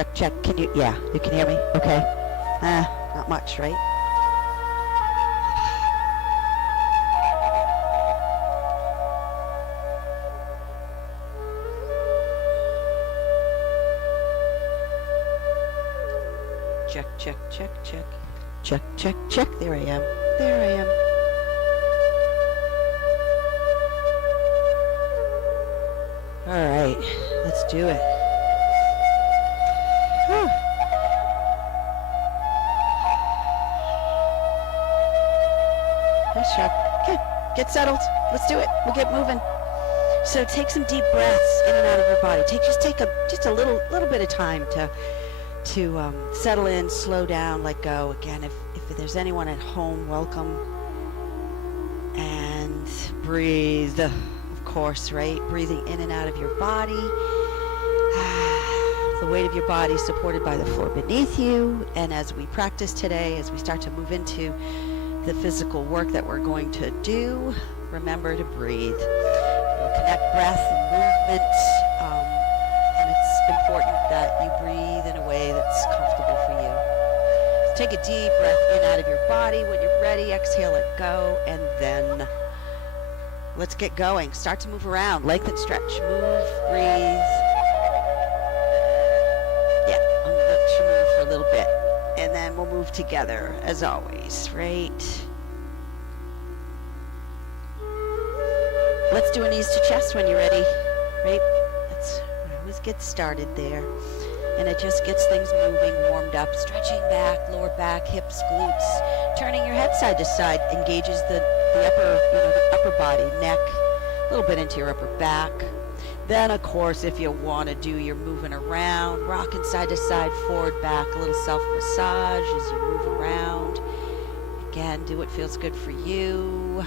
Check, check. Can you, yeah, you can hear me? Okay. Not much, right? Check, check, check, check. Check, check, check. There I am. There I am. All right, let's do it. Whew. Nice job. Okay, get settled. Let's do it. We'll get moving. So take some deep breaths in and out of your body. Take a little bit of time to settle in, slow down, let go. Again, if there's anyone at home, welcome. And breathe, of course, right? Breathing in and out of your body. The weight of your body supported by the floor beneath you. And as we practice today, as we start to move into the physical work that we're going to do, remember to breathe. We'll connect breath and movement. And it's important that you breathe in a way that's comfortable for you. Take a deep breath in and out of your body. When you're ready, exhale, let go, and then let's get going. Start to move around, lengthen, stretch, move, breathe. Yeah, I'm gonna let you move for a little bit, and then we'll move together as always, right? Let's do a knees to chest when you're ready, right? Let's get started there. And it just gets things moving, warmed up, stretching back, lower back, hips, glutes, turning your head side to side, engages the upper body, neck, a little bit into your upper back. Then, of course, if you want to do your moving around, rocking side to side, forward, back, a little self-massage as you move around. Again, do what feels good for you.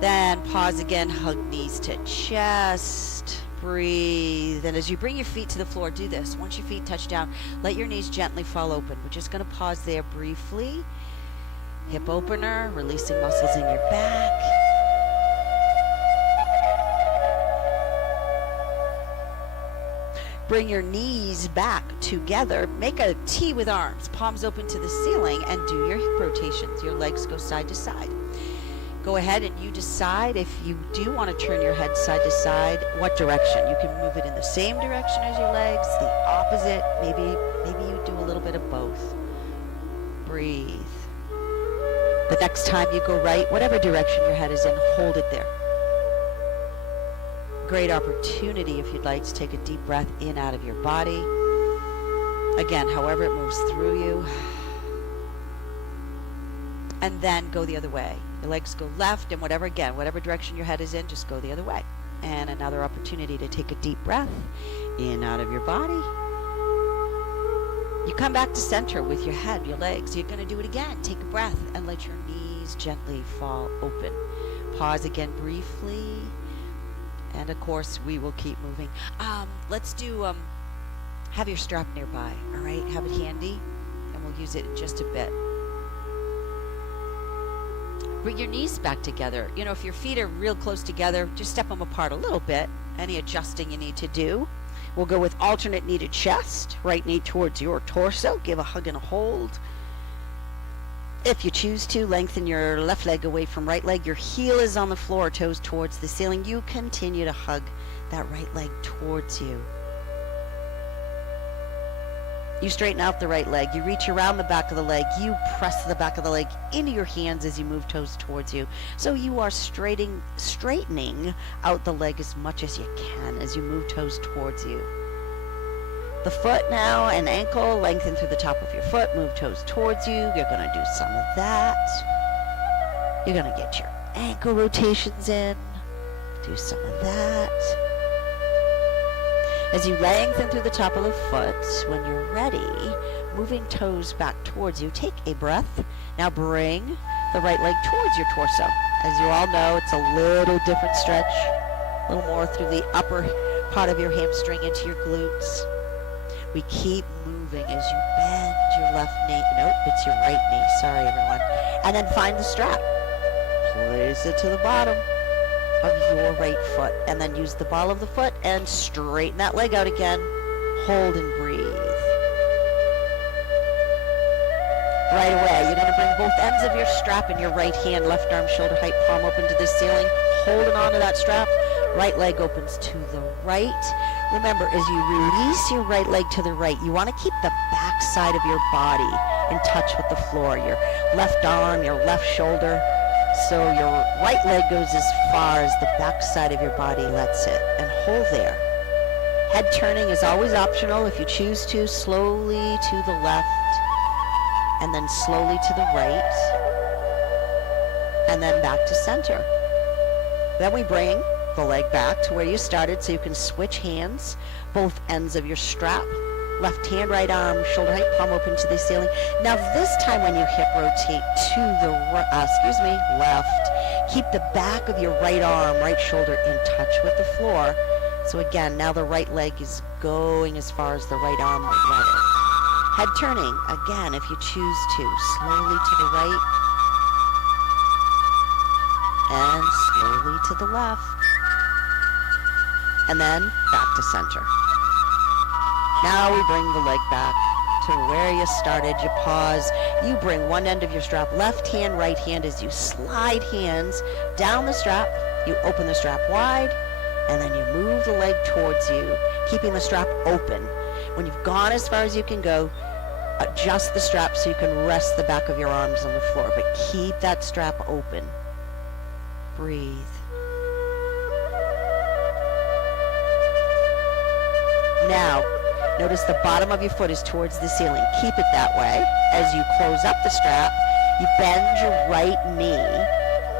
Then pause again, hug knees to chest. Breathe, and as you bring your feet to the floor, do this. Once your feet touch down, let your knees gently fall open. We're just going to pause there briefly. Hip opener, releasing muscles in your back. Bring your knees back together. Make a T with arms, palms open to the ceiling, and do your hip rotations. Your legs go side to side. Go ahead and you decide if you do want to turn your head side to side, what direction. You can move it in the same direction as your legs, the opposite. Maybe you do a little bit of both. Breathe. The next time you go right, whatever direction your head is in, hold it there. Great opportunity if you'd like to take a deep breath in out of your body. Again, however it moves through you. And then go the other way. Your legs go left, and whatever direction your head is in, just go the other way. And another opportunity to take a deep breath in out of your body. You come back to center with your head, your legs. You're going to do it again. Take a breath and let your knees gently fall open. Pause again briefly. And of course, we will keep moving. Let's do, have your strap nearby, all right? Have it handy, and we'll use it in just a bit. Bring your knees back together. You know, if your feet are real close together, just step them apart a little bit. Any adjusting you need to do. We'll go with alternate knee to chest. Right knee towards your torso. Give a hug and a hold. If you choose to, lengthen your left leg away from right leg. Your heel is on the floor, toes towards the ceiling. You continue to hug that right leg towards you. You straighten out the right leg. You reach around the back of the leg. You press the back of the leg into your hands as you move toes towards you. So you are straightening out the leg as much as you can as you move toes towards you. The foot now and ankle, lengthen through the top of your foot. Move toes towards you. You're going to do some of that. You're going to get your ankle rotations in. Do some of that. As you lengthen through the top of the foot, when you're ready, moving toes back towards you, take a breath. Now bring the right leg towards your torso. As you all know, it's a little different stretch, a little more through the upper part of your hamstring into your glutes. We keep moving as you bend your left knee. Nope, it's your right knee. Sorry, everyone. And then find the strap. Place it to the bottom of your right foot, and then use the ball of the foot and straighten that leg out again. Hold and breathe. Right away, you're going to bring both ends of your strap in your right hand, left arm, shoulder height, palm open to the ceiling, holding on to that strap. Right leg opens to the right. Remember, as you release your right leg to the right, you want to keep the back side of your body in touch with the floor. Your left arm, your left shoulder. So your right leg goes as far as the back side of your body lets it. And hold there. Head turning is always optional. If you choose to, slowly to the left. And then slowly to the right. And then back to center. Then we bring the leg back to where you started, so you can switch hands, both ends of your strap, left hand, right arm, shoulder height, palm open to the ceiling. Now this time when you hip rotate to the left, keep the back of your right arm, right shoulder in touch with the floor. So again, now the right leg is going as far as the right arm will let it. Head turning, again, if you choose to, slowly to the right and slowly to the left. And then back to center. Now we bring the leg back to where you started. You pause. You bring one end of your strap, left hand, right hand, as you slide hands down the strap. You open the strap wide, and then you move the leg towards you, keeping the strap open. When you've gone as far as you can go, adjust the strap so you can rest the back of your arms on the floor, but keep that strap open. Breathe. Now, notice the bottom of your foot is towards the ceiling. Keep it that way. As you close up the strap, you bend your right knee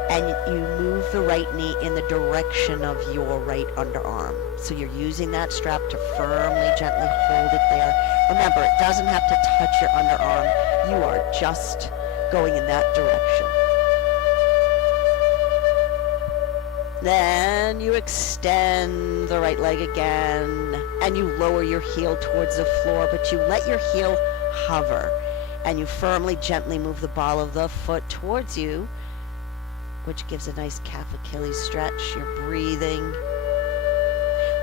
and you move the right knee in the direction of your right underarm. So you're using that strap to firmly, gently hold it there. Remember, it doesn't have to touch your underarm. You are just going in that direction. Then you extend the right leg again, and you lower your heel towards the floor, but you let your heel hover, and you firmly, gently move the ball of the foot towards you, which gives a nice calf Achilles stretch. You're breathing.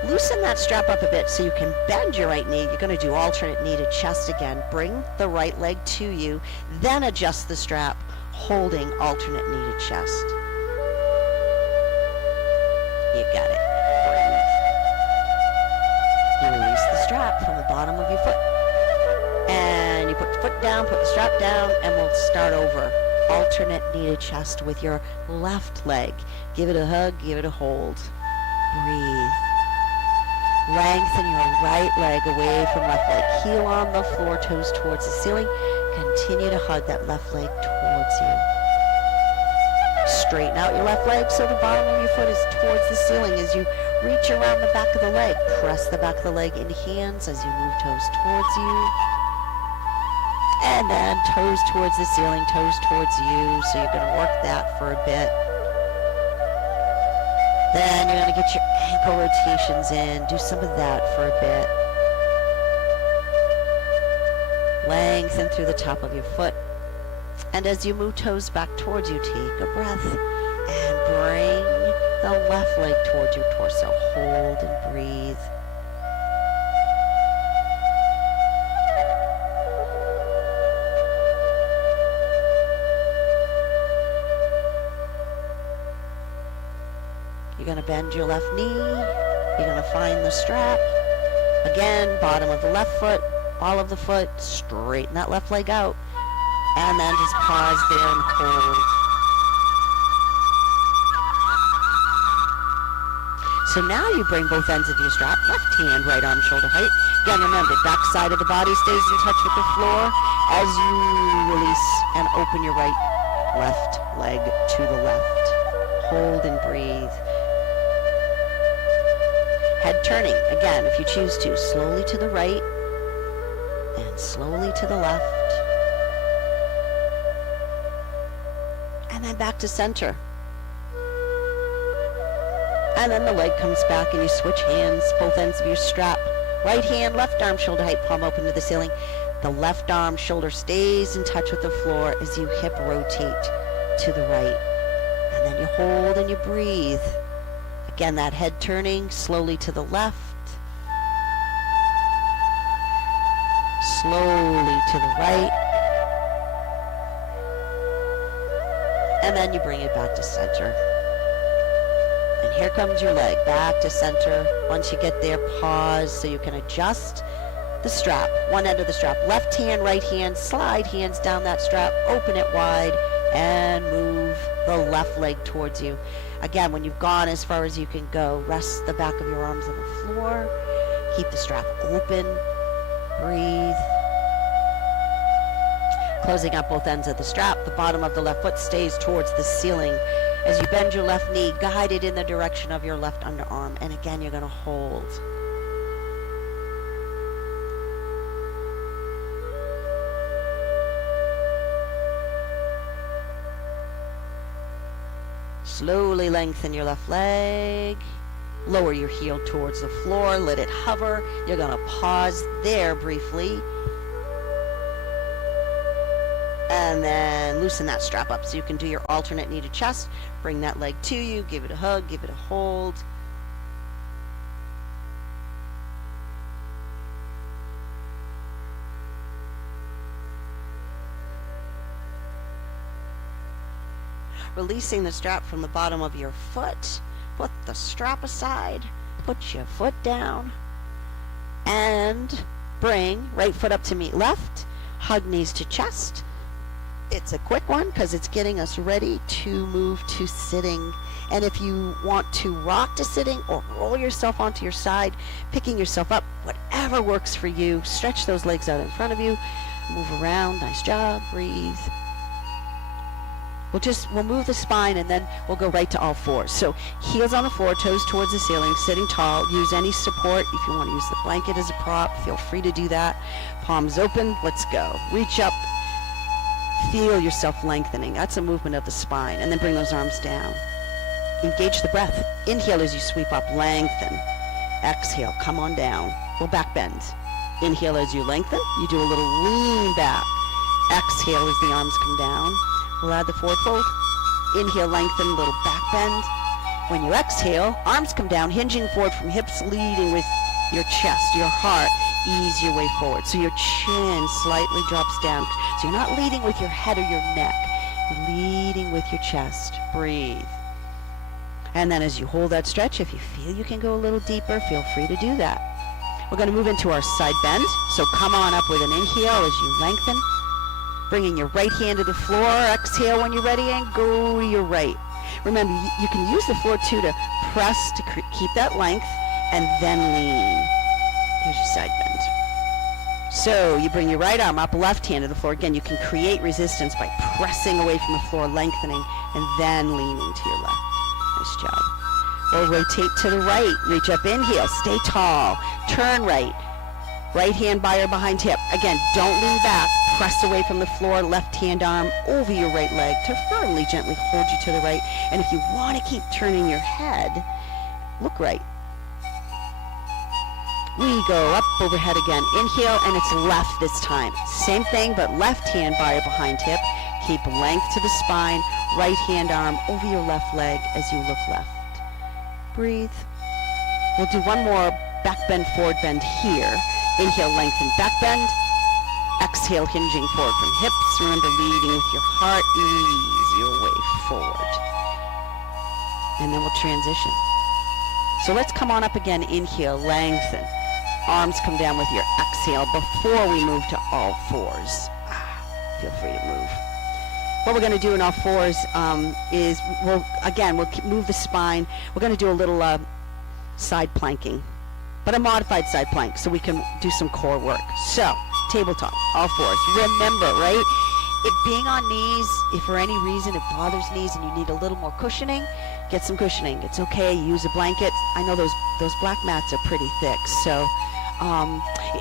Loosen that strap up a bit so you can bend your right knee. You're going to do alternate knee to chest again. Bring the right leg to you, then adjust the strap, holding alternate knee to chest. You got it. Breathe. You release the strap from the bottom of your foot. And you put the foot down, put the strap down, and we'll start over. Alternate knee to chest with your left leg. Give it a hug, give it a hold. Breathe. Lengthen your right leg away from left leg. Heel on the floor, toes towards the ceiling. Continue to hug that left leg towards you. Straighten out your left leg so the bottom of your foot is towards the ceiling. As you reach around the back of the leg, press the back of the leg into hands as you move toes towards you. And then toes towards the ceiling, toes towards you. So you're going to work that for a bit. Then you're going to get your ankle rotations in. Do some of that for a bit. Lengthen through the top of your foot. And as you move toes back towards you, take a breath and bring the left leg towards your torso. Hold and breathe. You're going to bend your left knee. You're going to find the strap. Again, bottom of the left foot, ball of the foot, straighten that left leg out. And then just pause there and hold. So now you bring both ends of your strap, left hand, right arm, shoulder height. Again, remember, back side of the body stays in touch with the floor as you release and open your left leg to the left. Hold and breathe. Head turning, again, if you choose to, slowly to the right and slowly to the left. And then back to center. And then the leg comes back and you switch hands, both ends of your strap. Right hand, left arm, shoulder height, palm open to the ceiling. The left arm, shoulder stays in touch with the floor as you hip rotate to the right. And then you hold and you breathe. Again, that head turning slowly to the left slowly to the right. And then you bring it back to center. And here comes your leg, back to center. Once you get there, pause so you can adjust the strap, one end of the strap. Left hand, right hand, slide hands down that strap, open it wide, and move the left leg towards you. Again, when you've gone as far as you can go, rest the back of your arms on the floor. Keep the strap open. Breathe. Closing up both ends of the strap. The bottom of the left foot stays towards the ceiling. As you bend your left knee, guide it in the direction of your left underarm. And again, you're going to hold. Slowly lengthen your left leg. Lower your heel towards the floor. Let it hover. You're going to pause there briefly. And then loosen that strap up so you can do your alternate knee to chest. Bring that leg to you. Give it a hug. Give it a hold. Releasing the strap from the bottom of your foot. Put the strap aside. Put your foot down. And bring right foot up to meet left. Hug knees to chest. It's a quick one because it's getting us ready to move to sitting. And if you want to rock to sitting or roll yourself onto your side, picking yourself up, whatever works for you, stretch those legs out in front of you. Move around. Nice job. Breathe. We'll move the spine and then we'll go right to all fours. So heels on the floor, toes towards the ceiling, sitting tall. Use any support. If you want to use the blanket as a prop, feel free to do that. Palms open. Let's go. Reach up. Feel yourself lengthening. That's a movement of the spine. And then bring those arms down. Engage the breath. Inhale as you sweep up. Lengthen. Exhale. Come on down. We'll back bend. Inhale as you lengthen. You do a little lean back. Exhale as the arms come down. We'll add the forward fold. Inhale, lengthen, little back bend. When you exhale, arms come down, hinging forward from hips, leading with your chest, your heart. Ease your way forward. So your chin slightly drops down. So you're not leading with your head or your neck. You're leading with your chest. Breathe. And then as you hold that stretch, if you feel you can go a little deeper, feel free to do that. We're going to move into our side bend. So come on up with an inhale as you lengthen. Bringing your right hand to the floor. Exhale when you're ready and go to your right. Remember, you can use the floor too to press to keep that length and then lean. Here's your side bend. So you bring your right arm up, left hand to the floor. Again, you can create resistance by pressing away from the floor, lengthening, and then leaning to your left. Nice job. We'll rotate to the right. Reach up, inhale, stay tall. Turn right. Right hand by or behind hip. Again, don't lean back. Press away from the floor. Left hand arm over your right leg to firmly, gently hold you to the right. And if you want to keep turning your head, look right. We go up overhead again. Inhale, and it's left this time. Same thing, but left hand by or behind hip. Keep length to the spine. Right hand arm over your left leg as you look left. Breathe. We'll do one more back bend, forward bend here. Inhale, lengthen, back bend. Exhale, hinging forward from hips. Remember, leading with your heart. Ease your way forward. And then we'll transition. So let's come on up again. Inhale, lengthen. Arms come down with your exhale before we move to all fours. Feel free to move. What we're going to do in all fours is, we'll move the spine. We're going to do a little side planking, but a modified side plank so we can do some core work. So, tabletop, all fours. Remember, right, if being on knees, if for any reason it bothers knees and you need a little more cushioning, get some cushioning. It's okay, use a blanket. I know those black mats are pretty thick, so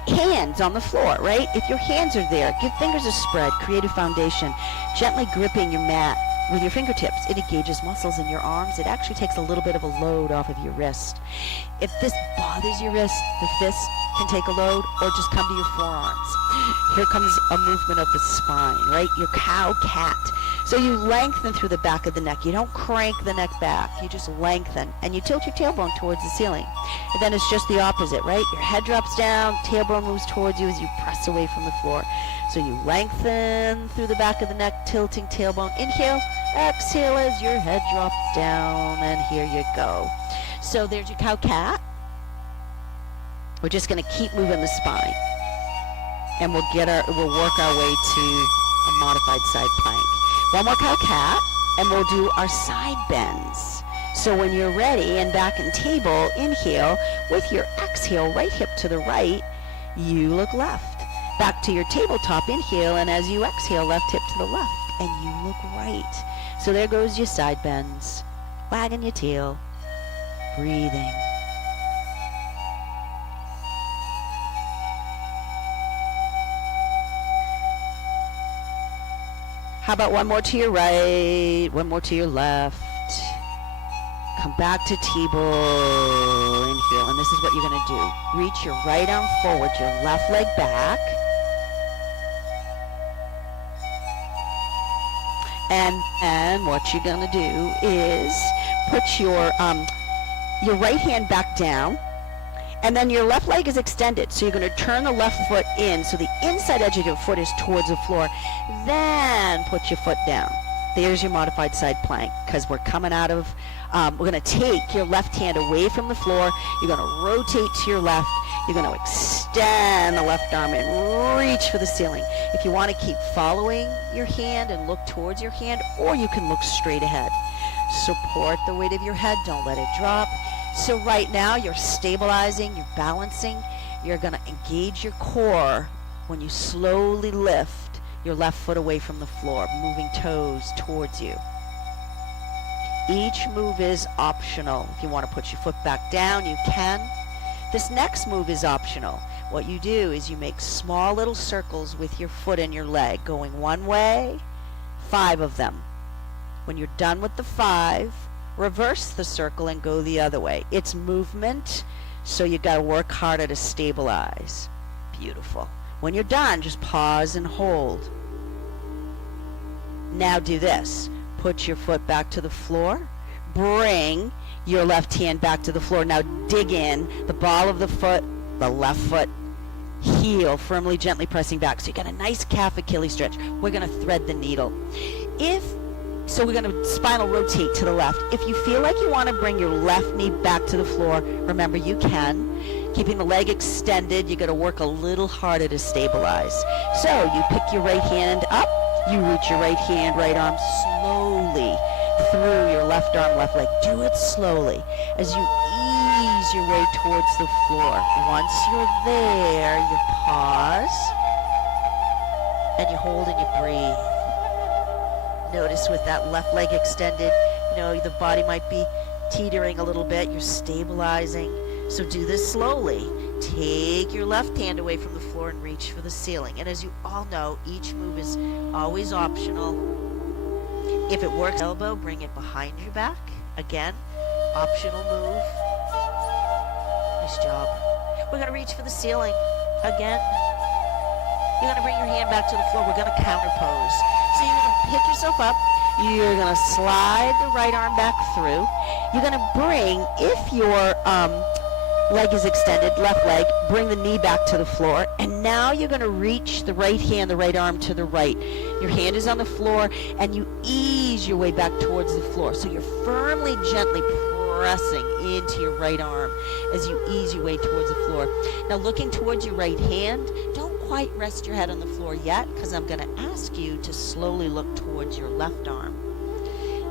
hands on the floor, right? If your hands are there, give fingers a spread, create a foundation, gently gripping your mat with your fingertips. It engages muscles in your arms. It actually takes a little bit of a load off of your wrist. If this bothers your wrist, the fist can take a load, or just come to your forearms. Here comes a movement of the spine, right? Your cow cat. So you lengthen through the back of the neck. You don't crank the neck back. You just lengthen. And you tilt your tailbone towards the ceiling. And then it's just the opposite, right? Your head drops down, tailbone moves towards you as you press away from the floor. So you lengthen through the back of the neck, tilting tailbone. Inhale, exhale as your head drops down. And here you go. So there's your cow-cat. We're just going to keep moving the spine. And we'll work our way to a modified side plank. One more cow-cat, and we'll do our side bends. So when you're ready and back in table, inhale. With your exhale, right hip to the right, you look left. Back to your tabletop, inhale, and as you exhale, left hip to the left, and you look right. So there goes your side bends. Wagging your tail, breathing. How about one more to your right, one more to your left. Come back to table, inhale, and this is what you're gonna do. Reach your right arm forward, your left leg back. And what you're gonna do is put your right hand back down, and then your left leg is extended. So you're going to turn the left foot in, so the inside edge of your foot is towards the floor. Then put your foot down. There's your modified side plank, because we're coming out of, we're going to take your left hand away from the floor. You're going to rotate to your left. You're going to extend the left arm and reach for the ceiling. If you want to keep following your hand and look towards your hand, or you can look straight ahead. Support the weight of your head. Don't let it drop. So right now you're stabilizing, you're balancing. You're going to engage your core when you slowly lift your left foot away from the floor, moving toes towards you. Each move is optional. If you want to put your foot back down, you can. This next move is optional. What you do is you make small little circles with your foot and your leg, going one way, 5 of them. When you're done with the 5, reverse the circle and go the other way. It's movement, so you got to work harder to stabilize. Beautiful. When you're done, just pause and hold. Now do this. Put your foot back to the floor. Bring your left hand back to the floor. Now dig in the ball of the foot, the left foot, heel firmly, gently pressing back. So you got a nice calf Achilles stretch. We're going to thread the needle. So we're going to spinal rotate to the left. If you feel like you want to bring your left knee back to the floor, remember you can. Keeping the leg extended, you got to work a little harder to stabilize. So you pick your right hand up, you reach your right hand, right arm slowly through your left arm, left leg. Do it slowly as you ease your way towards the floor. Once you're there, you pause and you hold and you breathe. Notice with that left leg extended, the body might be teetering a little bit. You're stabilizing. So do this slowly. Take your left hand away from the floor and reach for the ceiling. And as you all know, each move is always optional. If it works, elbow, bring it behind your back. Again, optional move. Nice job. We're going to reach for the ceiling. Again. You're going to bring your hand back to the floor. We're going to counter pose. So you're going to pick yourself up. You're going to slide the right arm back through. You're going to bring, if your leg is extended, left leg, bring the knee back to the floor. And now you're going to reach the right hand, the right arm to the right. Your hand is on the floor, and you ease your way back towards the floor. So you're firmly, gently pressing into your right arm as you ease your way towards the floor. Now looking towards your right hand, don't quite rest your head on the floor yet, because I'm going to ask you to slowly look towards your left arm.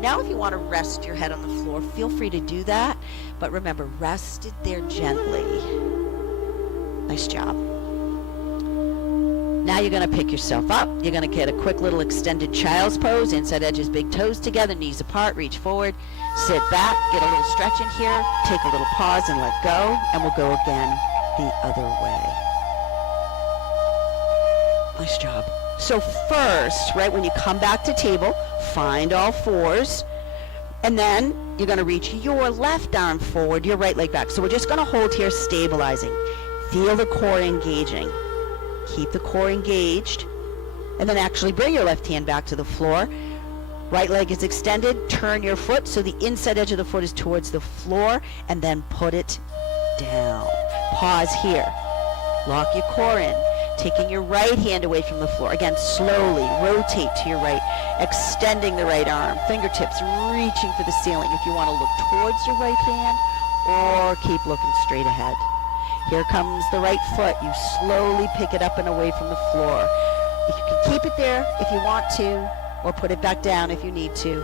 Now if you want to rest your head on the floor, feel free to do that, but remember, rest it there gently. Nice job. Now you're going to pick yourself up. You're going to get a quick little extended child's pose, inside edges, big toes together, knees apart, reach forward, sit back, get a little stretch in here, take a little pause and let go, and we'll go again the other way. Nice job. So first, right, when you come back to table, find all fours, and then you're going to reach your left arm forward, your right leg back. So we're just going to hold here, stabilizing. Feel the core engaging. Keep the core engaged, and then actually bring your left hand back to the floor. Right leg is extended. Turn your foot so the inside edge of the foot is towards the floor, and then put it down. Pause here. Lock your core in. Taking your right hand away from the floor. Again, slowly rotate to your right, extending the right arm, fingertips reaching for the ceiling if you want to look towards your right hand, or keep looking straight ahead. Here comes the right foot. You slowly pick it up and away from the floor. If you can keep it there if you want to, or put it back down if you need to.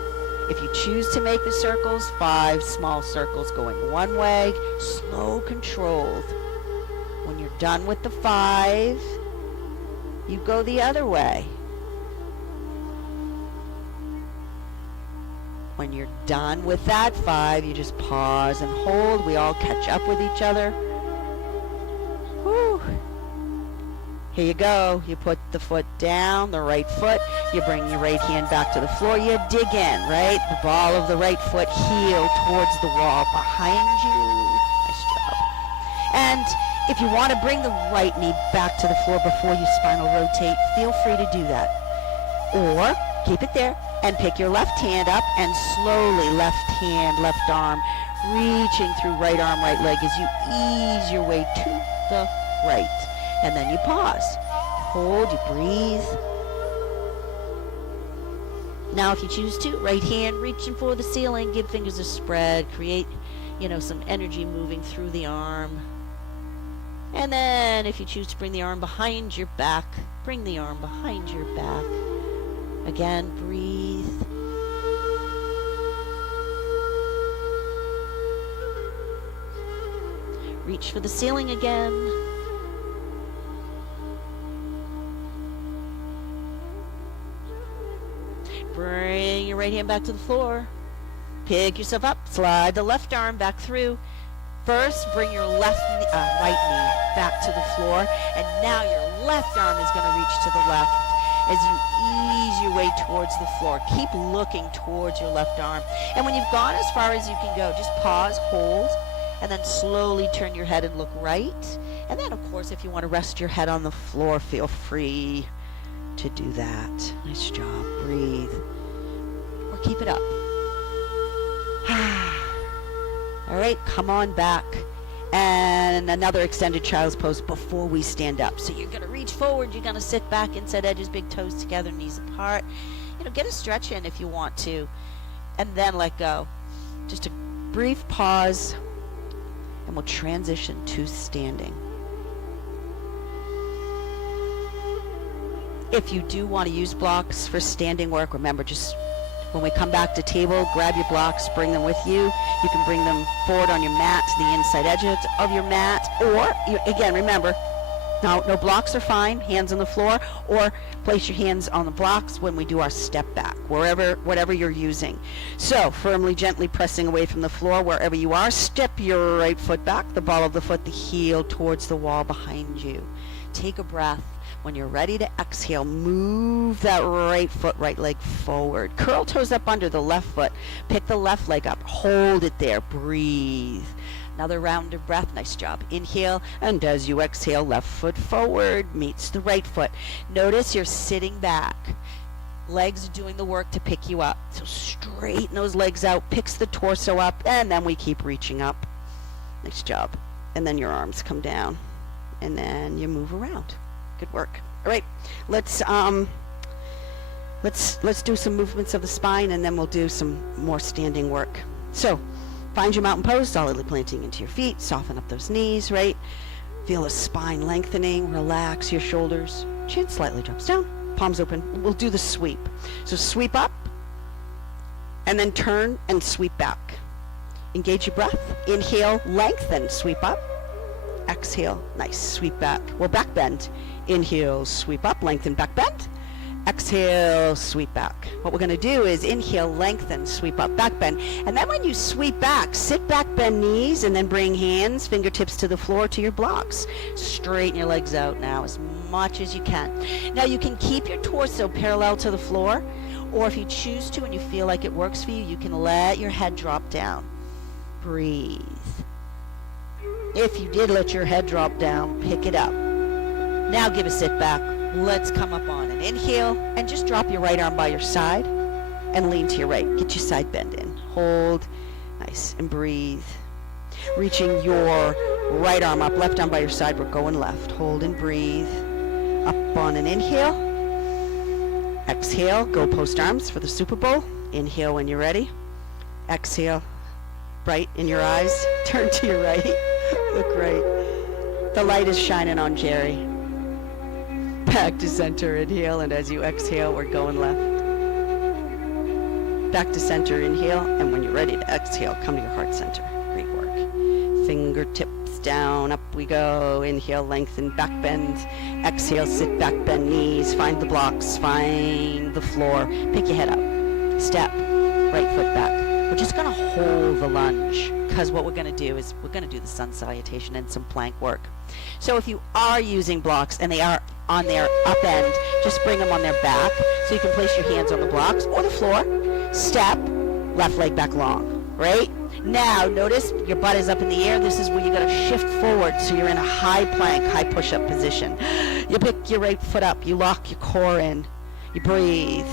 If you choose to make the circles, 5 small circles going one way, slow, controlled. When you're done with the 5, you go the other way. When you're done with that 5, you just pause and hold. We all catch up with each other. Whew. Here you go. You put the foot down, the right foot. You bring your right hand back to the floor. You dig in, right? The ball of the right foot, heel towards the wall behind you. Nice job. And if you want to bring the right knee back to the floor before you spinal rotate, feel free to do that. Or keep it there and pick your left hand up and slowly left hand, left arm, reaching through right arm, right leg as you ease your way to the right. And then you pause. Hold, you breathe. Now if you choose to, right hand reaching for the ceiling, give fingers a spread, create, some energy moving through the arm. And then if you choose to bring the arm behind your back, bring the arm behind your back. Again, breathe. Reach for the ceiling again. Bring your right hand back to the floor. Pick yourself up. Slide the left arm back through. First, bring your right knee back to the floor, and now your left arm is going to reach to the left as you ease your way towards the floor. Keep looking towards your left arm, and when you've gone as far as you can go, just pause, hold, and then slowly turn your head and look right. And then, of course, if you want to rest your head on the floor, feel free to do that. Nice job. Breathe, or keep it up. All right, come on back. And another extended child's pose before we stand up. So you're going to reach forward. You're going to sit back, inside edges, big toes together, knees apart. Get a stretch in if you want to. And then let go. Just a brief pause. And we'll transition to standing. If you do want to use blocks for standing work, remember, just when we come back to table, grab your blocks, bring them with you. You can bring them forward on your mat to the inside edges of your mat. Or, again, remember, no blocks are fine, hands on the floor, or place your hands on the blocks when we do our step back, whatever you're using. So, firmly, gently pressing away from the floor wherever you are. Step your right foot back, the ball of the foot, the heel towards the wall behind you. Take a breath. When you're ready to exhale, move that right foot, right leg forward. Curl toes up under the left foot. Pick the left leg up. Hold it there. Breathe. Another round of breath. Nice job. Inhale, and as you exhale, left foot forward meets the right foot. Notice you're sitting back. Legs are doing the work to pick you up. So straighten those legs out, picks the torso up, and then we keep reaching up. Nice job. And then your arms come down, and then you move around. Good work. All right, let's do some movements of the spine, and then we'll do some more standing work. So, find your mountain pose, solidly planting into your feet. Soften up those knees, right? Feel the spine lengthening. Relax your shoulders. Chin slightly drops down. Palms open. We'll do the sweep. So sweep up, and then turn and sweep back. Engage your breath. Inhale, lengthen, sweep up. Exhale, nice, sweep back. Well, back bend. Inhale, sweep up, lengthen, back bend. Exhale, sweep back. What we're going to do is inhale, lengthen, sweep up, back bend. And then when you sweep back, sit back, bend knees, and then bring hands, fingertips to the floor to your blocks. Straighten your legs out now as much as you can. Now you can keep your torso parallel to the floor, or if you choose to and you feel like it works for you, you can let your head drop down. Breathe. If you did let your head drop down, pick it up. Now give a sit back. Let's come up on an inhale and just drop your right arm by your side. and lean to your right. Get your side bend in. Hold. Nice. And breathe. Reaching your right arm up, left arm by your side. We're going left. Hold and breathe. Up on an inhale. Exhale. Go post arms for the Super Bowl. Inhale when you're ready. Exhale. Bright in your eyes. Turn to your right. Look right. The light is shining on Jerry. Back to center. Inhale, and as you exhale, we're going left. Back to center. Inhale, and when you're ready to exhale, come to your heart center. Great work. Fingertips down, up we go. Inhale, lengthen, back bend. Exhale, sit back, bend knees. Find the blocks, find the floor. Pick your head up. Step, right foot back. We're just going to hold the lunge, because what we're going to do is we're going to do the sun salutation and some plank work. So if you are using blocks and they are on their up end, just bring them on their back so you can place your hands on the blocks or the floor. Step, left leg back long, right? Now, notice your butt is up in the air. This is where you're going to shift forward so you're in a high plank, high push-up position. You pick your right foot up. You lock your core in. You breathe.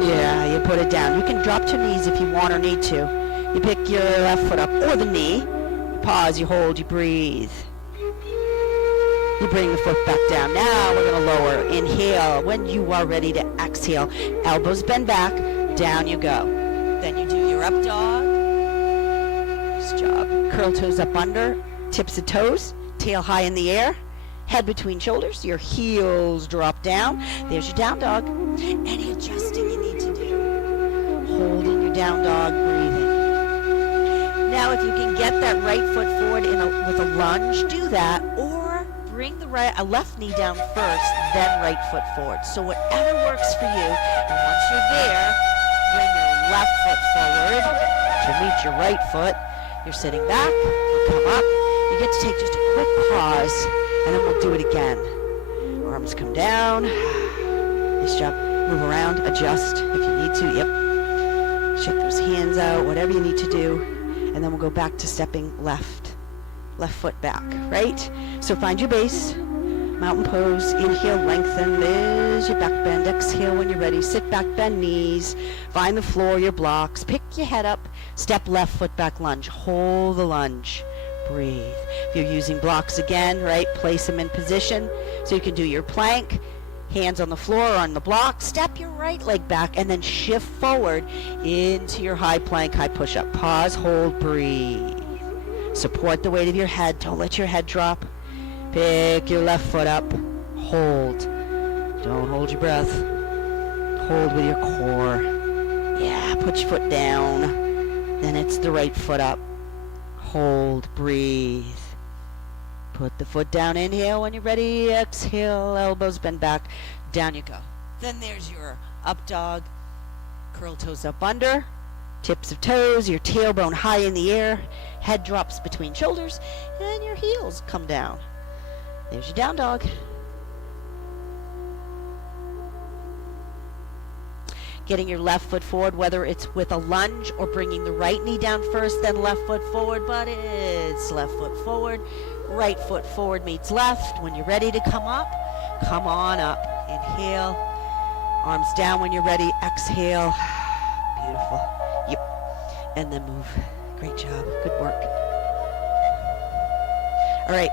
Yeah, you put it down. You can drop to knees if you want or need to. You pick your left foot up or the knee. You pause, you hold, you breathe. You bring the foot back down. Now we're going to lower. Inhale. When you are ready to exhale, elbows bend back. Down you go. Then you do your up dog. Nice job. Curl toes up under. Tips of toes. Tail high in the air. Head between shoulders. Your heels drop down. There's your down dog. Any adjusting you need to do. Holding your down dog. Breathing. Now if you can get that right foot forward with a lunge, do that. Or bring the left knee down first, then right foot forward. So whatever works for you. And once you're there, bring your left foot forward to meet your right foot. You're sitting back. You'll come up. You get to take just a quick pause, and then we'll do it again. Arms come down. Nice job. Move around. Adjust if you need to. Yep. Shake those hands out. Whatever you need to do. And then we'll go back to stepping left. Left foot back, right? So find your base. Mountain pose. Inhale, lengthen. There's your back bend. Exhale when you're ready. Sit back, bend knees. Find the floor, your blocks. Pick your head up. Step left foot back lunge. Hold the lunge. Breathe. If you're using blocks again, right, place them in position so you can do your plank. Hands on the floor or on the block. Step your right leg back and then shift forward into your high plank, high push-up. Pause, hold, breathe. Support the weight of your head. Don't let your head drop. Pick your left foot up. Hold. Don't hold your breath. Hold with your core. Yeah, put your foot down. Then it's the right foot up. Hold, breathe. Put the foot down. Inhale when you're ready. Exhale, elbows bend back. Down you go. Then there's your up dog. Curl toes up under. Tips of toes, your tailbone high in the air. Head drops between shoulders. And your heels come down. There's your down dog. Getting your left foot forward, whether it's with a lunge or bringing the right knee down first, then left foot forward, but it's left foot forward. Right foot forward meets left. When you're ready to come up, come on up. Inhale. Arms down when you're ready. Exhale. Beautiful. Yep. And then move. Great job. Good work. All right.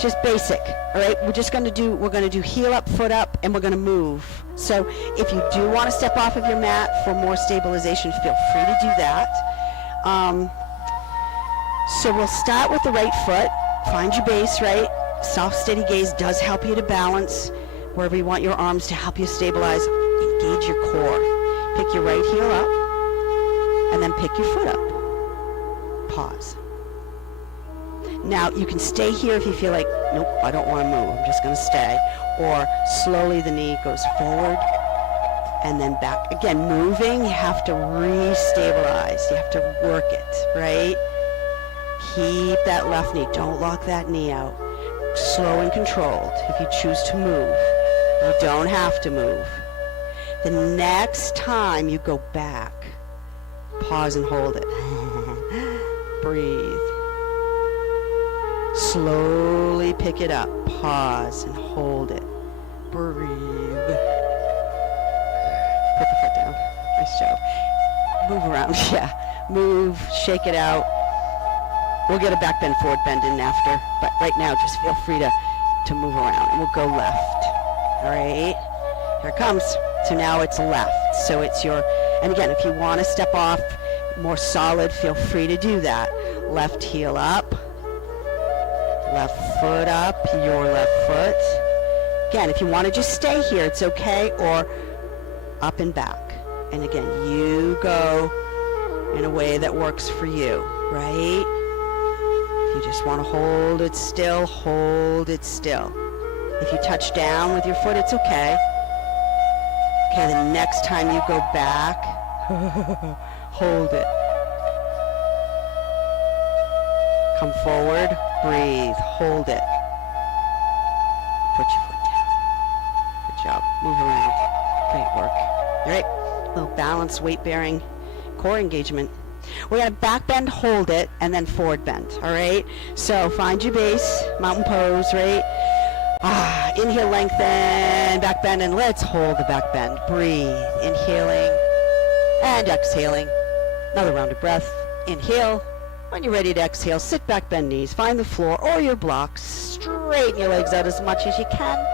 Just basic. All right. We're going to do heel up, foot up, and we're going to move. So if you do want to step off of your mat for more stabilization, feel free to do that. So we'll start with the right foot. Find your base, right? Soft, steady gaze does help you to balance wherever you want your arms to help you stabilize. Engage your core. Pick your right heel up, and then pick your foot up. Pause. Now, you can stay here if you feel like, nope, I don't want to move. I'm just going to stay. Or slowly the knee goes forward and then back. Again, moving, you have to re-stabilize. You have to work it, right? Keep that left knee. Don't lock that knee out. Slow and controlled if you choose to move. You don't have to move. The next time you go back, pause and hold it. Breathe. Slowly pick it up. Pause and hold it. Breathe. Put the foot down. Nice job. Move around. Yeah. Move. Shake it out. We'll get a back bend, forward bend in after. But right now, just feel free to move around. And we'll go left. All right. Here it comes. So now it's left. So it's your, and again, if you want to step off more solid, feel free to do that. Left heel up. Left foot up. Your left foot. Again, if you want to just stay here, it's okay. Or up and back. And again, you go in a way that works for you, right? If you just want to hold it still, hold it still. If you touch down with your foot, it's okay. Okay, the next time you go back, hold it. Come forward, breathe, hold it. Put your foot down. Good job. Move around. Great work. All right, a little balance, weight-bearing core engagement. We're going to back bend, hold it, and then forward bend, all right? So find your base, mountain pose, right? Inhale, lengthen, back bend, and let's hold the back bend. Breathe, inhaling and exhaling. Another round of breath. Inhale. When you're ready to exhale, sit back, bend knees, find the floor or your blocks, straighten your legs out as much as you can,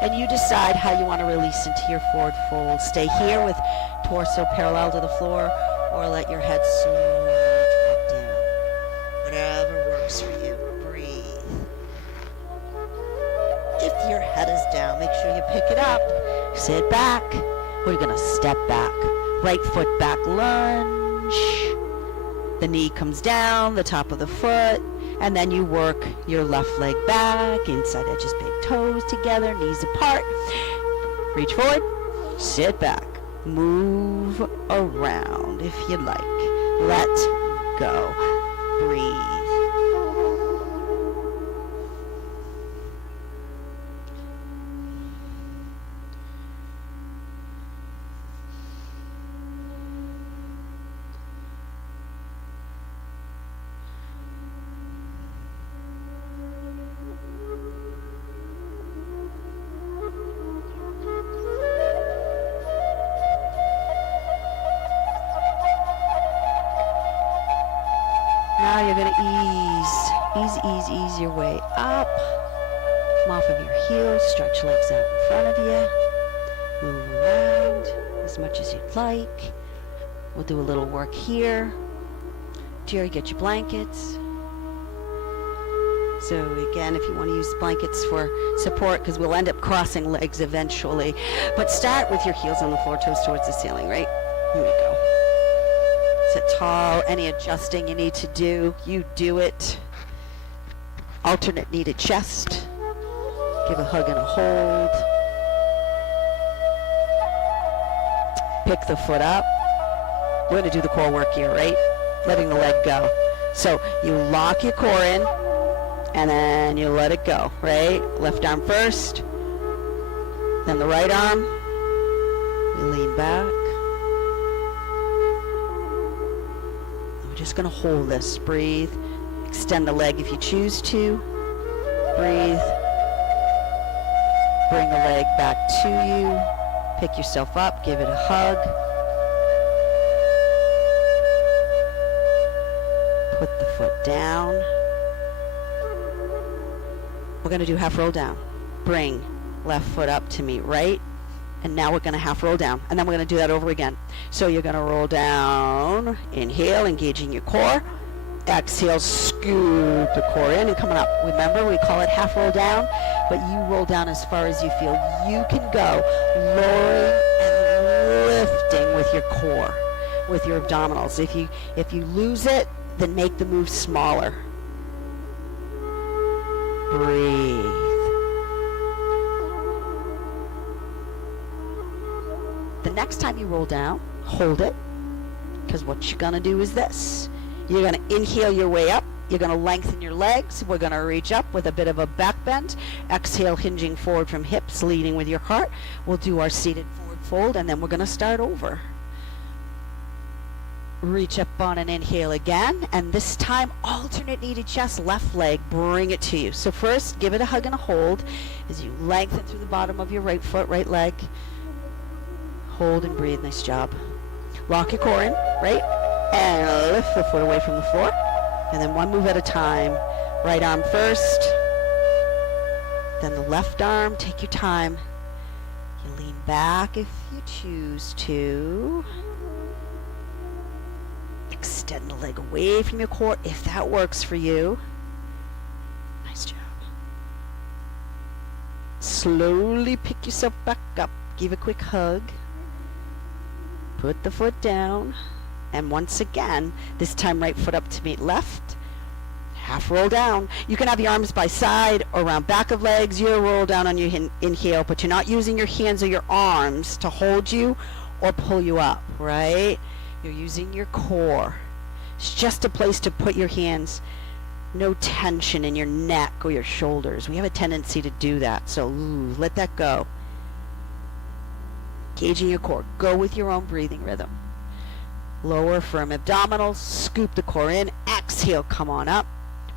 and you decide how you want to release into your forward fold. Stay here with torso parallel to the floor, or let your head slowly drop down. Whatever works for you. Breathe. If your head is down, make sure you pick it up. Sit back. We're going to step back. Right foot back lunge. The knee comes down, the top of the foot, and then you work your left leg back, inside edges, big toes together, knees apart. Reach forward, sit back. Move around if you like. Let go. Breathe. Now you're going to ease your way up. Come off of your heels, stretch legs out in front of you. Move around as much as you'd like. We'll do a little work here. Jerry, get your blankets. So again, if you want to use blankets for support, because we'll end up crossing legs eventually. But start with your heels on the floor, toes towards the ceiling, right? Here we go. Sit tall. Any adjusting you need to do, you do it. Alternate knee to chest. Give a hug and a hold. Pick the foot up. We're going to do the core work here, right? Letting the leg go. So you lock your core in, and then you let it go, right? Left arm first, then the right arm. We lean back. We're just going to hold this. Breathe. Extend the leg if you choose to. Breathe. Bring the leg back to you. Pick yourself up. Give it a hug. Put the foot down. We're going to do half roll down. Bring left foot up to meet right. And now we're going to half roll down. And then we're going to do that over again. So you're going to roll down. Inhale, engaging your core. Exhale, scoop the core in and coming up. Remember, we call it half roll down, but you roll down as far as you feel you can go, lowering and lifting with your core, with your abdominals. If you lose it, then make the move smaller. Breathe. The next time you roll down, hold it, because what you're going to do is this. You're going to inhale your way up. You're going to lengthen your legs. We're going to reach up with a bit of a back bend. Exhale, hinging forward from hips, leading with your heart. We'll do our seated forward fold, and then we're going to start over. Reach up on an inhale again, and this time alternate knee to chest, left leg, bring it to you. So first, give it a hug and a hold as you lengthen through the bottom of your right foot, right leg. Hold and breathe. Nice job. Lock your core in, right? And lift the foot away from the floor. And then one move at a time. Right arm first. Then the left arm. Take your time. You lean back if you choose to. Extend the leg away from your core if that works for you. Nice job. Slowly pick yourself back up. Give a quick hug. Put the foot down. And once again, this time right foot up to meet left. Half roll down. You can have your arms by side or around back of legs. You roll down on your inhale, but you're not using your hands or your arms to hold you or pull you up, right? You're using your core. It's just a place to put your hands. No tension in your neck or your shoulders. We have a tendency to do that, so let that go. Engaging your core. Go with your own breathing rhythm. Lower, firm abdominals. Scoop the core in. Exhale, come on up.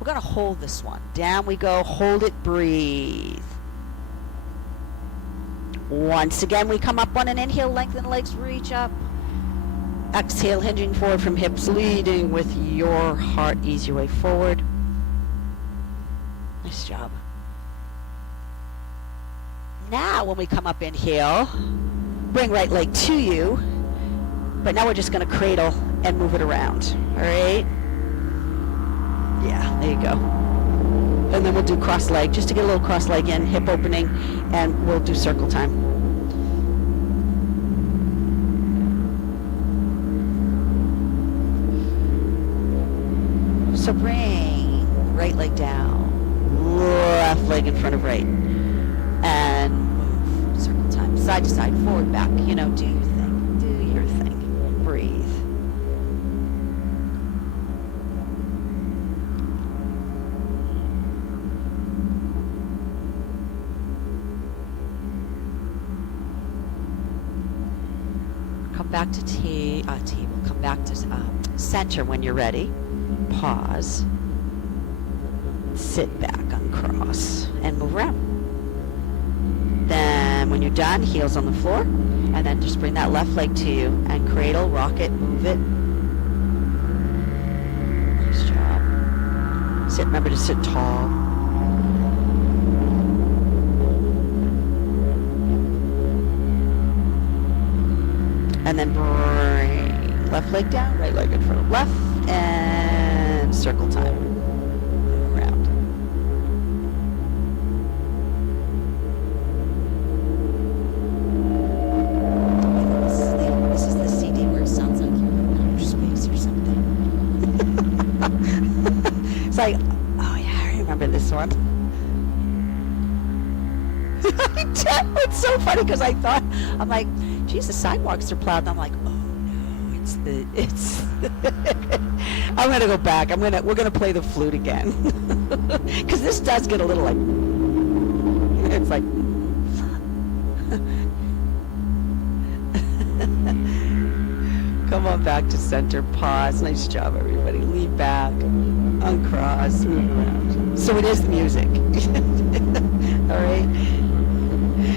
We're going to hold this one. Down we go. Hold it. Breathe. Once again, we come up on an inhale. Lengthen the legs. Reach up. Exhale, hinging forward from hips. Leading with your heart. Ease your way forward. Nice job. Now, when we come up, inhale. Bring right leg to you. But now we're just going to cradle and move it around. All right? Yeah, there you go. And then we'll do cross leg, just to get a little cross leg in, hip opening, and we'll do circle time. So bring right leg down, left leg in front of right, and move, circle time, side to side, forward, back, do your thing, breathe. Come back to table, come back to center when you're ready. Pause, sit back, uncross, and move around. Then when you're done, heels on the floor, and then just bring that left leg to you and cradle, rock it, move it. Nice job. Sit, remember to sit tall. And then bring left leg down, right leg in front of left, and circle time. Around. This is the CD where it sounds like you're in outer space or something. It's like, oh yeah, I remember this one. It's so funny because I'm like, geez, the sidewalks are plowed, and I'm like, oh no, it's I'm gonna go back. We're gonna play the flute again. Because this does get a little like, it's like, come on back to center, pause, nice job everybody, lean back, uncross, move around. So it is the music. All right?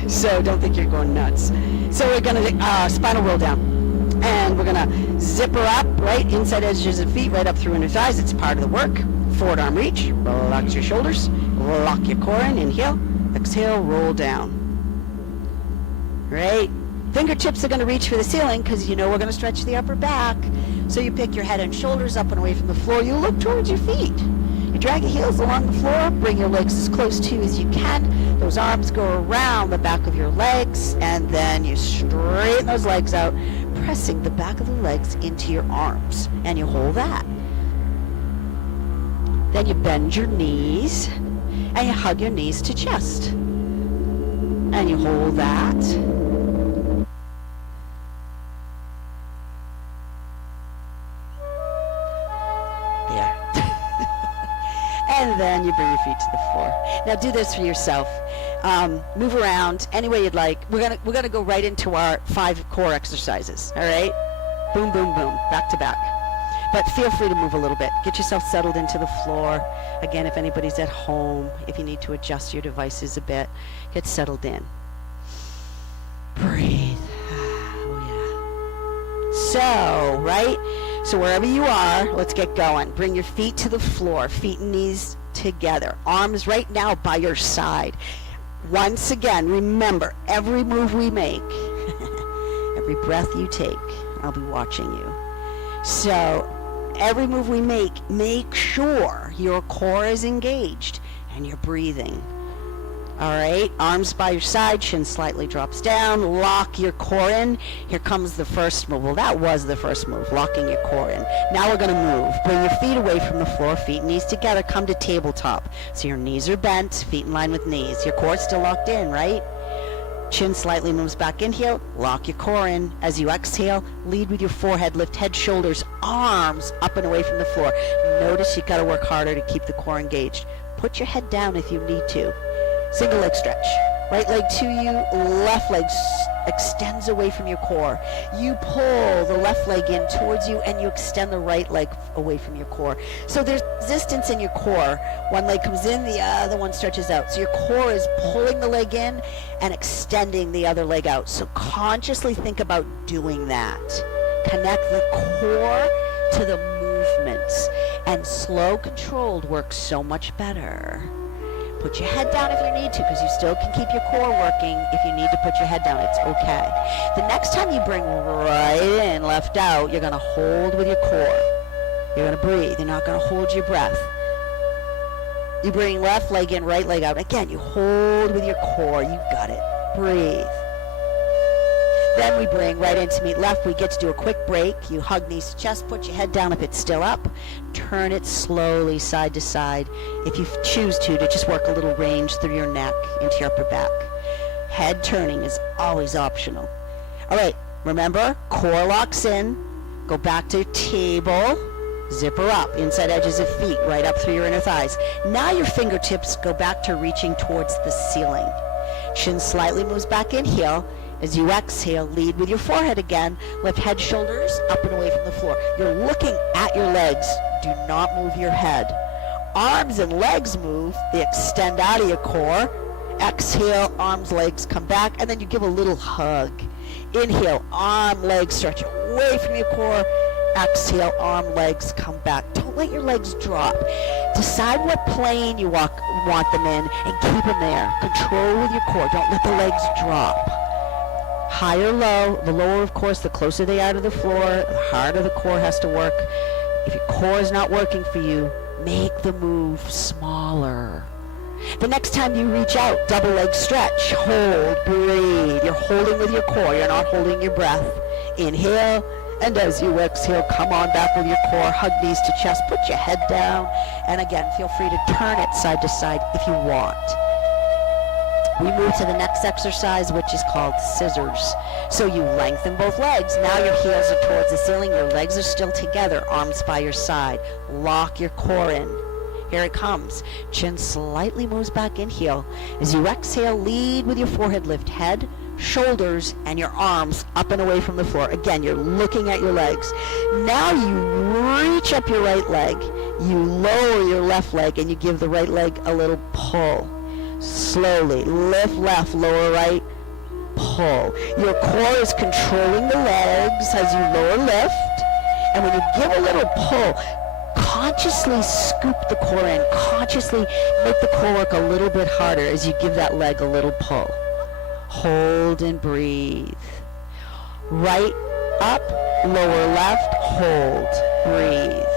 So don't think you're going nuts. So we're going to spinal roll down. And we're going to zip her up, right? Inside edges of feet, right up through inner thighs. It's part of the work. Forward arm reach. Relax your shoulders. Lock your core in. Inhale. Exhale. Roll down. Right? Fingertips are going to reach for the ceiling because we're going to stretch the upper back. So you pick your head and shoulders up and away from the floor. You look towards your feet. You drag your heels along the floor. Bring your legs as close to you as you can. Those arms go around the back of your legs, and then you straighten those legs out, pressing the back of the legs into your arms, and you hold that. Then you bend your knees, and you hug your knees to chest, and you hold that. There. And then you bring your feet to the floor. Now do this for yourself. Move around any way you'd like. We're gonna go right into our 5 core exercises. All right? Boom, boom, boom, back to back. But feel free to move a little bit. Get yourself settled into the floor. Again, if anybody's at home, if you need to adjust your devices a bit, get settled in. Breathe. So, right? So wherever you are, let's get going. Bring your feet to the floor, feet and knees together. Arms right now by your side. Once again, remember, every move we make, every breath you take, I'll be watching you. So every move we make sure your core is engaged and you're breathing. All right, arms by your side, chin slightly drops down, lock your core in. Here comes the first move. Well, that was the first move, locking your core in. Now we're gonna move. Bring your feet away from the floor, feet and knees together, come to tabletop. So your knees are bent, feet in line with knees. Your core's still locked in, right? Chin slightly moves back, inhale, lock your core in. As you exhale, lead with your forehead, lift head, shoulders, arms up and away from the floor. Notice you gotta work harder to keep the core engaged. Put your head down if you need to. Single leg stretch. Right leg to you, left leg extends away from your core. You pull the left leg in towards you and you extend the right leg away from your core. So there's resistance in your core. One leg comes in, the other one stretches out. So your core is pulling the leg in and extending the other leg out. So consciously think about doing that. Connect the core to the movements. And slow, controlled works so much better. Put your head down if you need to, because you still can keep your core working. If you need to put your head down, it's okay. The next time you bring right in, left out, you're going to hold with your core. You're going to breathe. You're not going to hold your breath. You bring left leg in, right leg out. Again, you hold with your core. You got it. Breathe. Then we bring right in to meet left. We get to do a quick break. You hug knees to chest, put your head down if it's still up. Turn it slowly side to side. If you choose to just work a little range through your neck into your upper back. Head turning is always optional. All right, remember, core locks in. Go back to table. Zipper up, inside edges of feet, right up through your inner thighs. Now your fingertips go back to reaching towards the ceiling. Chin slightly moves back, inhale. As you exhale, lead with your forehead again. Lift head, shoulders up and away from the floor. You're looking at your legs. Do not move your head. Arms and legs move. They extend out of your core. Exhale, arms, legs come back, and then you give a little hug. Inhale, arm, legs stretch away from your core. Exhale, arm, legs come back. Don't let your legs drop. Decide what plane you want them in and keep them there. Control with your core. Don't let the legs drop. High or low, the lower, of course, the closer they are to the floor, the harder the core has to work. If your core is not working for you, make the move smaller. The next time you reach out, double leg stretch, hold, breathe. You're holding with your core, you're not holding your breath. Inhale, and as you exhale, come on back with your core, hug knees to chest, put your head down, and again, feel free to turn it side to side if you want. We move to the next exercise, which is called scissors. So you lengthen both legs. Now your heels are towards the ceiling. Your legs are still together, arms by your side. Lock your core in. Here it comes. Chin slightly moves back, inhale. As you exhale, lead with your forehead, lift head, shoulders, and your arms up and away from the floor. Again, you're looking at your legs. Now you reach up your right leg. You lower your left leg, and you give the right leg a little pull. Slowly, lift left, lower right, pull. Your core is controlling the legs as you lower lift. And when you give a little pull, consciously scoop the core in. Consciously make the core work a little bit harder as you give that leg a little pull. Hold and breathe. Right, up, lower left, hold, breathe.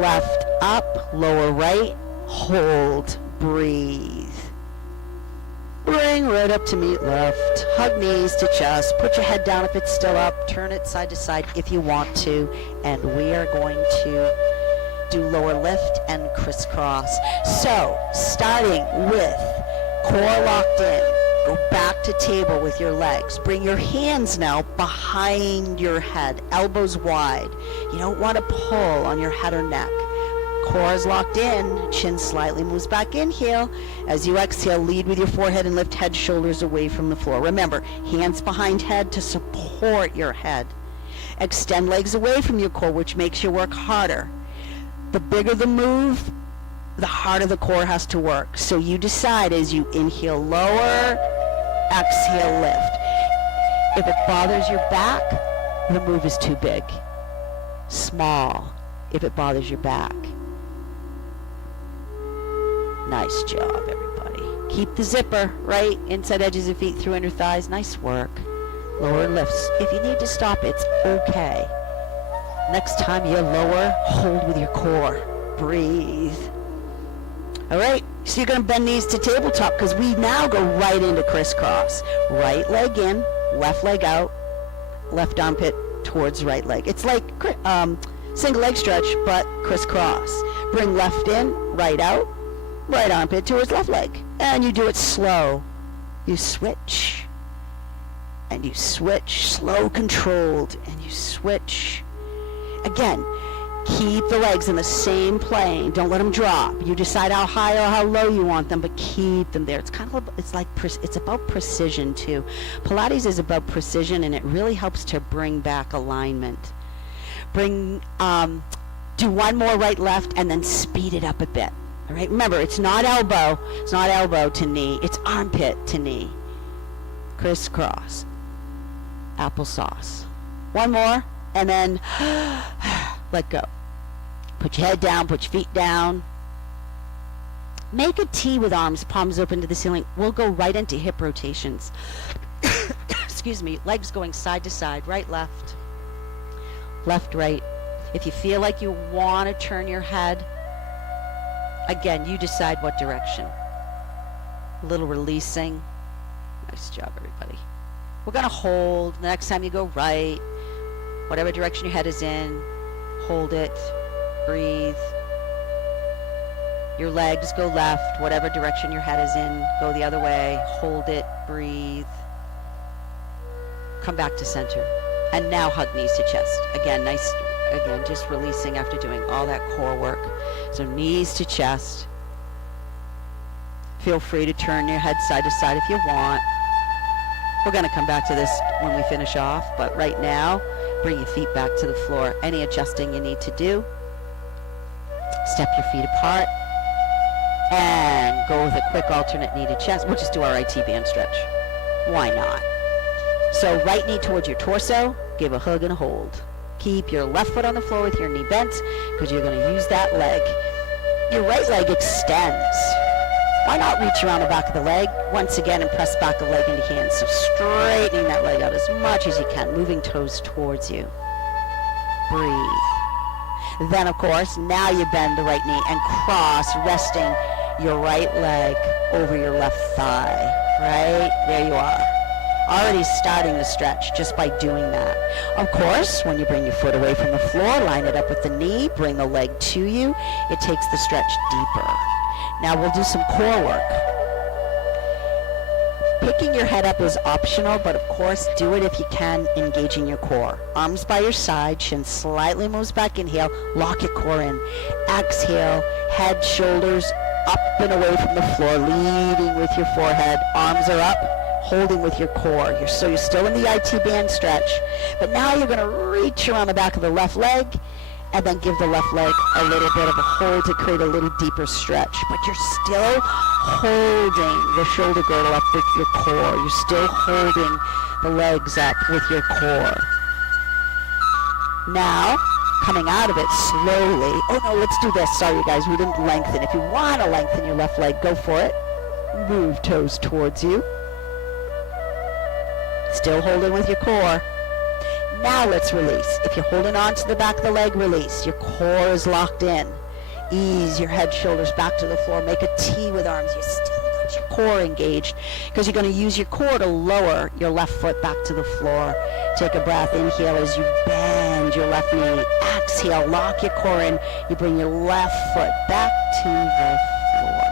Left, up, lower right, hold, breathe. Bring right up to meet left. Hug knees to chest. Put your head down if it's still up. Turn it side to side if you want to. And we are going to do lower lift and crisscross. So, starting with core locked in. Go back to table with your legs. Bring your hands now behind your head. Elbows wide. You don't want to pull on your head or neck. Core is locked in, chin slightly moves back, inhale. As you exhale, lead with your forehead and lift head, shoulders away from the floor. Remember, hands behind head to support your head. Extend legs away from your core, which makes you work harder. The bigger the move, the harder the core has to work. So you decide as you inhale, lower, exhale, lift. If it bothers your back, the move is too big. Small if it bothers your back. Nice job, everybody. Keep the zipper right inside edges of feet through inner thighs. Nice work. Lower lifts. If you need to stop, it's okay. Next time you lower, hold with your core. Breathe. All right, so you're going to bend knees to tabletop because we now go right into crisscross. Right leg in, left leg out, left armpit towards right leg. It's like single leg stretch, but crisscross. Bring left in, right out, right armpit towards left leg. And you do it slow. You switch. And you switch, slow, controlled, and you switch. Again, keep the legs in the same plane. Don't let them drop. You decide how high or how low you want them, but keep them there. It's kind of, it's about precision too. Pilates is about precision, and it really helps to bring back alignment. Do one more right, left, and then speed it up a bit. All right. Remember, it's not elbow. It's not elbow to knee. It's armpit to knee. Crisscross. Applesauce. One more, and then let go. Put your head down, put your feet down. Make a T with arms, palms open to the ceiling. We'll go right into hip rotations. Excuse me, legs going side to side, right, left, right. If you feel like you want to turn your head, again, you decide what direction. A little releasing. Nice job, everybody. We're going to hold. The next time you go right, whatever direction your head is in, hold it, breathe. Your legs go left, whatever direction your head is in, go the other way, hold it, breathe. Come back to center. And now hug knees to chest. Again, nice, again, just releasing after doing all that core work. So knees to chest. Feel free to turn your head side to side if you want. We're going to come back to this when we finish off, but right now, bring your feet back to the floor. Any adjusting you need to do. Step your feet apart and go with a quick alternate knee to chest. We'll just do our IT band stretch. Why not? So right knee towards your torso, give a hug and a hold. Keep your left foot on the floor with your knee bent because you're going to use that leg. Your right leg extends. Why not reach around the back of the leg once again and press back the leg into hands? So straightening that leg out as much as you can, moving toes towards you. Breathe. Then, of course, now you bend the right knee and cross, resting your right leg over your left thigh. Right? There you are. Already starting the stretch just by doing that. Of course, when you bring your foot away from the floor, line it up with the knee, bring the leg to you. It takes the stretch deeper. Now we'll do some core work. Picking your head up is optional, but of course do it if you can, engaging your core. Arms by your side, chin slightly moves back, inhale, lock your core in. Exhale, head, shoulders up and away from the floor, leading with your forehead. Arms are up, holding with your core. So you're still in the IT band stretch, but now you're going to reach around the back of the left leg and then give the left leg a little bit of a hold to create a little deeper stretch. But you're still holding the shoulder girdle up with your core. You're still holding the legs up with your core. Now, coming out of it slowly. Oh no, let's do this. Sorry, you guys, we didn't lengthen. If you want to lengthen your left leg, go for it. Move toes towards you. Still holding with your core. Now let's release. If you're holding on to the back of the leg, release. Your core is locked in. Ease your head, shoulders back to the floor. Make a T with arms. You still got your core engaged because you're going to use your core to lower your left foot back to the floor. Take a breath. Inhale as you bend your left knee. Exhale. Lock your core in. You bring your left foot back to the floor.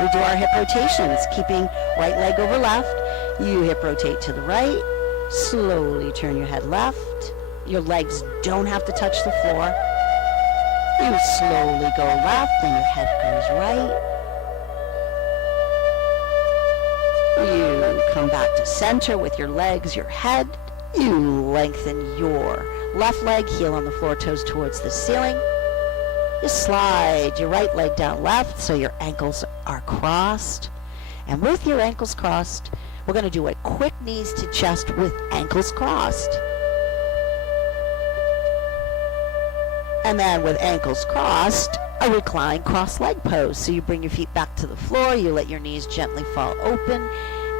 We do our hip rotations, keeping right leg over left. You hip rotate to the right. Slowly turn your head left. Your legs don't have to touch the floor. You slowly go left and your head goes right. You come back to center with your legs, your head. You lengthen your left leg, heel on the floor, toes towards the ceiling. You slide your right leg down left so your ankles are crossed. And with your ankles crossed, we're going to do a quick knees to chest with ankles crossed. And then with ankles crossed, a reclined cross-leg pose. So you bring your feet back to the floor, you let your knees gently fall open,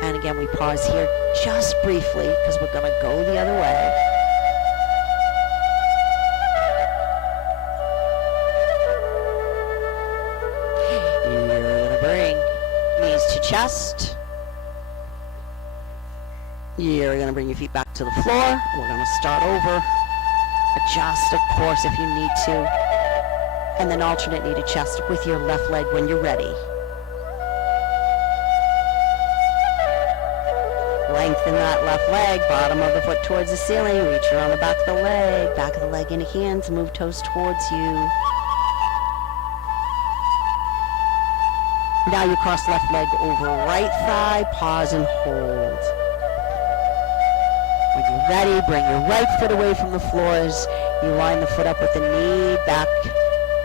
and again we pause here just briefly because we're going to go the other way. You're going to bring knees to chest. You're going to bring your feet back to the floor. We're going to start over. Adjust, of course, if you need to. And then alternate knee to chest with your left leg when you're ready. Lengthen that left leg, bottom of the foot towards the ceiling. Reach around the back of the leg into hands, move toes towards you. Now you cross left leg over right thigh, pause and hold. When you're ready, bring your right foot away from the floors. You line the foot up with the knee back.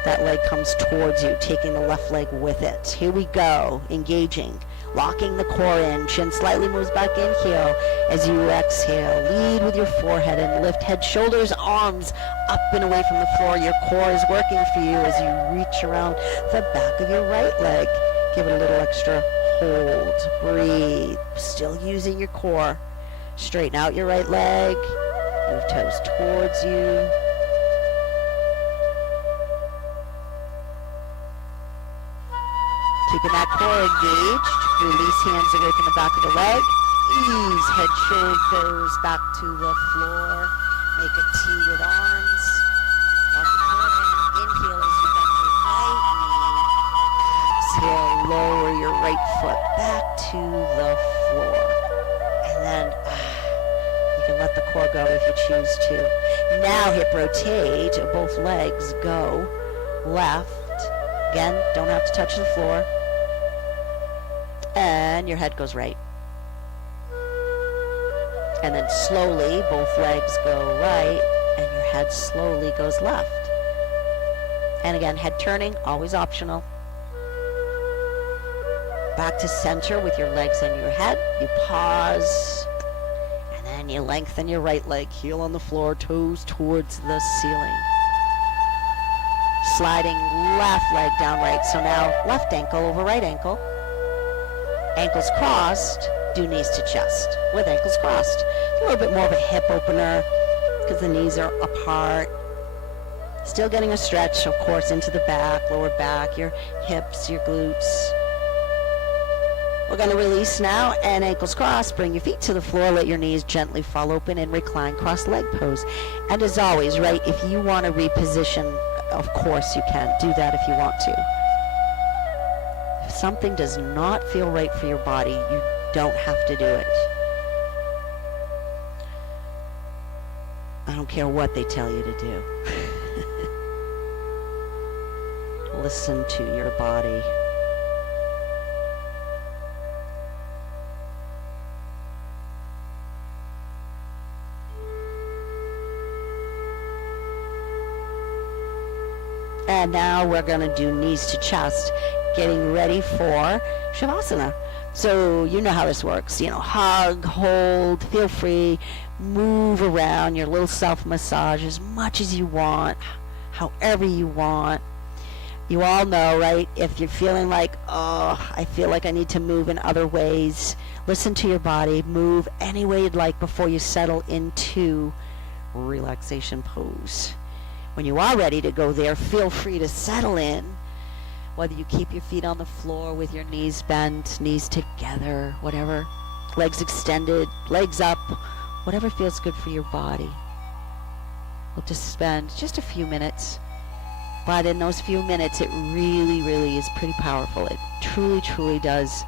That leg comes towards you, taking the left leg with it. Here we go, engaging, locking the core in. Chin slightly moves back in, heel. As you exhale, lead with your forehead and lift head, shoulders, arms up and away from the floor. Your core is working for you as you reach around the back of your right leg. Give it a little extra hold, breathe, still using your core. Straighten out your right leg, move toes towards you. Keeping that core engaged, release hands away from the back of the leg. Ease head, shoulders back to the floor. Make a T with arms. Lock the core in. Inhale as you bend your right knee. Exhale, lower your right foot back to the floor. And then you can let the core go if you choose to. Now hip rotate, both legs go left. Again, don't have to touch the floor. And your head goes right. And then slowly, both legs go right, and your head slowly goes left. And again, head turning, always optional. Back to center with your legs and your head. You pause, and then you lengthen your right leg, heel on the floor, toes towards the ceiling. Sliding left leg down right. So now left ankle over right ankle. Ankles crossed, do knees to chest with ankles crossed. A little bit more of a hip opener because the knees are apart. Still getting a stretch, of course, into the back, lower back, your hips, your glutes. We're going to release now and ankles crossed. Bring your feet to the floor. Let your knees gently fall open and recline cross leg pose. And as always, right, if you want to reposition, of course you can. Do that if you want to. If something does not feel right for your body, you don't have to do it. I don't care what they tell you to do. Listen to your body. And now we're going to do knees to chest, getting ready for Shavasana. So you know how this works. You know, hug, hold, feel free, move around your little self-massage as much as you want, however you want. You all know, right? If you're feeling like, oh, I feel like I need to move in other ways, listen to your body, move any way you'd like before you settle into relaxation pose. When you are ready to go there, feel free to settle in. Whether you keep your feet on the floor with your knees bent, knees together, whatever. Legs extended, legs up, whatever feels good for your body. We'll just spend just a few minutes. But in those few minutes, it really, really is pretty powerful. It truly, truly does.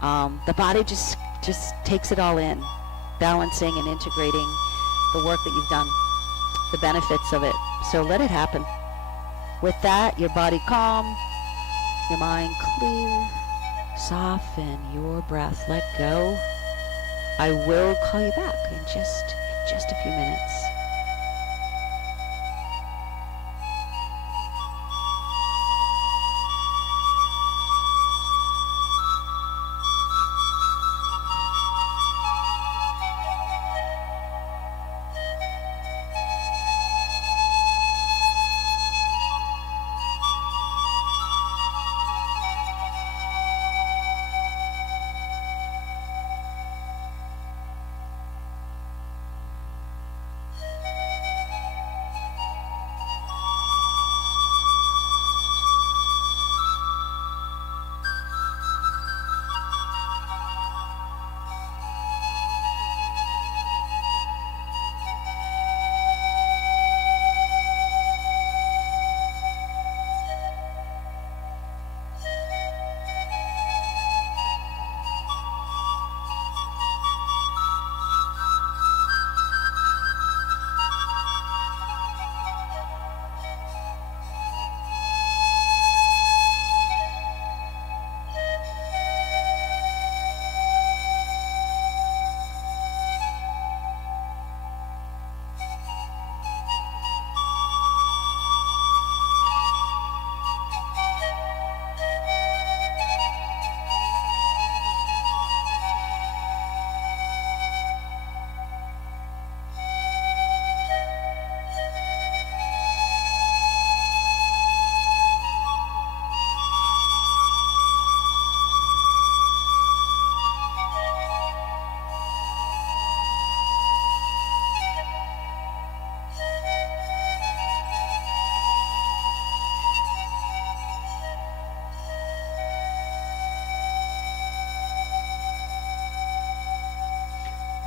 The body just takes it all in, balancing and integrating the work that you've done, the benefits of it. So let it happen. With that, your body calm, your mind clear, soften your breath, let go. I will call you back in just a few minutes.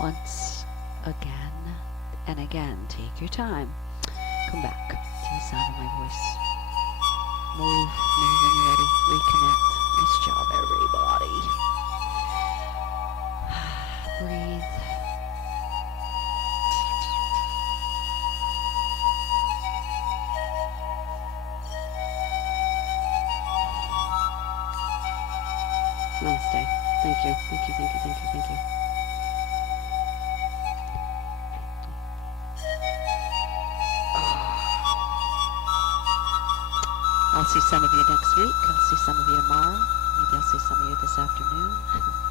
once again and again. Take your time. Come back to the sound of my voice. Move when you're ready. Reconnect. Nice job, everybody. Breathe. Namaste. Thank you. Thank you. Thank you. Thank you. Thank you. I'll see some of you next week. I'll see some of you tomorrow. Maybe I'll see some of you this afternoon.